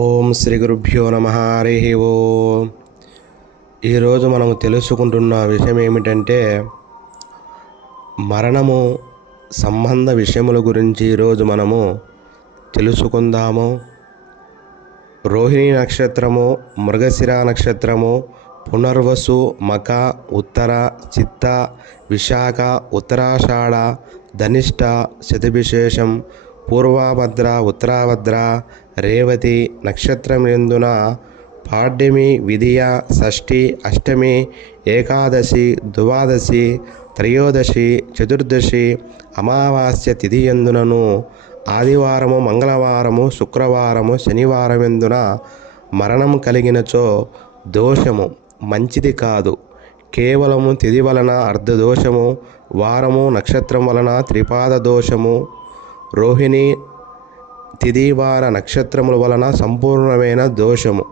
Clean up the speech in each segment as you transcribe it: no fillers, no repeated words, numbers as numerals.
ఓం శ్రీ గురుభ్యో నమః. హరి ఓం. ఈరోజు మనము తెలుసుకుంటున్న విషయం ఏమిటంటే మరణము సంబంధ విషయముల గురించి ఈరోజు మనము తెలుసుకుందాము. రోహిణి నక్షత్రము, మృగశిర నక్షత్రము, పునర్వసు, మక, ఉత్తర, చిత్త, విశాఖ, ఉత్తరాషాఢ, ధనిష్ట, శతభిశేషం, పూర్వభద్ర, ఉత్తరాభద్ర, రేవతి నక్షత్రం ఎందున పాడ్యమి, విధియ, షష్ఠి, అష్టమి, ఏకాదశి, ద్వాదశి, త్రయోదశి, చతుర్దశి, అమావాస్య తిథి ఎందునను ఆదివారము, మంగళవారము, శుక్రవారము, శనివారం ఎందున మరణం కలిగినచో దోషము, మంచిది కాదు. కేవలము తిథి వలన అర్ధదోషము, వారము నక్షత్రం వలన త్రిపాద దోషము, రోహిణి తిథి వార నక్షత్రముల వలన సంపూర్ణమైన దోషము.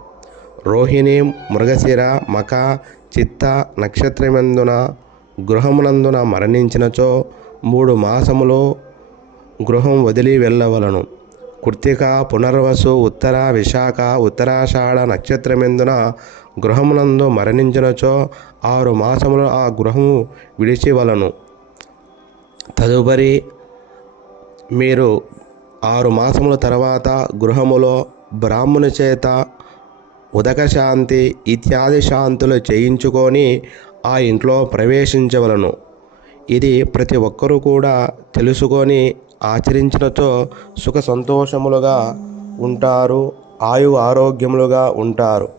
రోహిణి, మృగశిర, మక, చిత్త నక్షత్రమందున గృహమునందున మరణించినచో 3 మాసములు గృహం వదిలి వెళ్ళవలను. కృత్తిక, పునర్వసు, ఉత్తర, విశాఖ, ఉత్తరాషాఢ నక్షత్రమెందున గృహమునందు మరణించినచో 6 మాసములు ఆ గృహము విడిచివలను. తదుపరి మీరు 6 మాసముల తర్వాత గృహములో బ్రాహ్మణు చేత ఉదక శాంతి ఇత్యాది శాంతులు చేయించుకొని ఆ ఇంట్లో ప్రవేశించవలను. ఇది ప్రతి ఒక్కరూ కూడా తెలుసుకొని ఆచరించినచో సుఖ సంతోషములుగా ఉంటారు, ఆయు ఆరోగ్యములుగా ఉంటారు.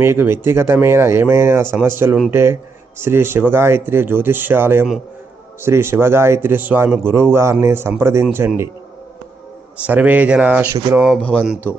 మీకు వ్యక్తిగతమైన ఏమైనా సమస్యలుంటే శ్రీ శివగాయత్రి జ్యోతిష్యాలయం శ్రీ శివగాయత్రి స్వామి గురువు గారిని సంప్రదించండి. సర్వే జనా సుఖినో భవంతు.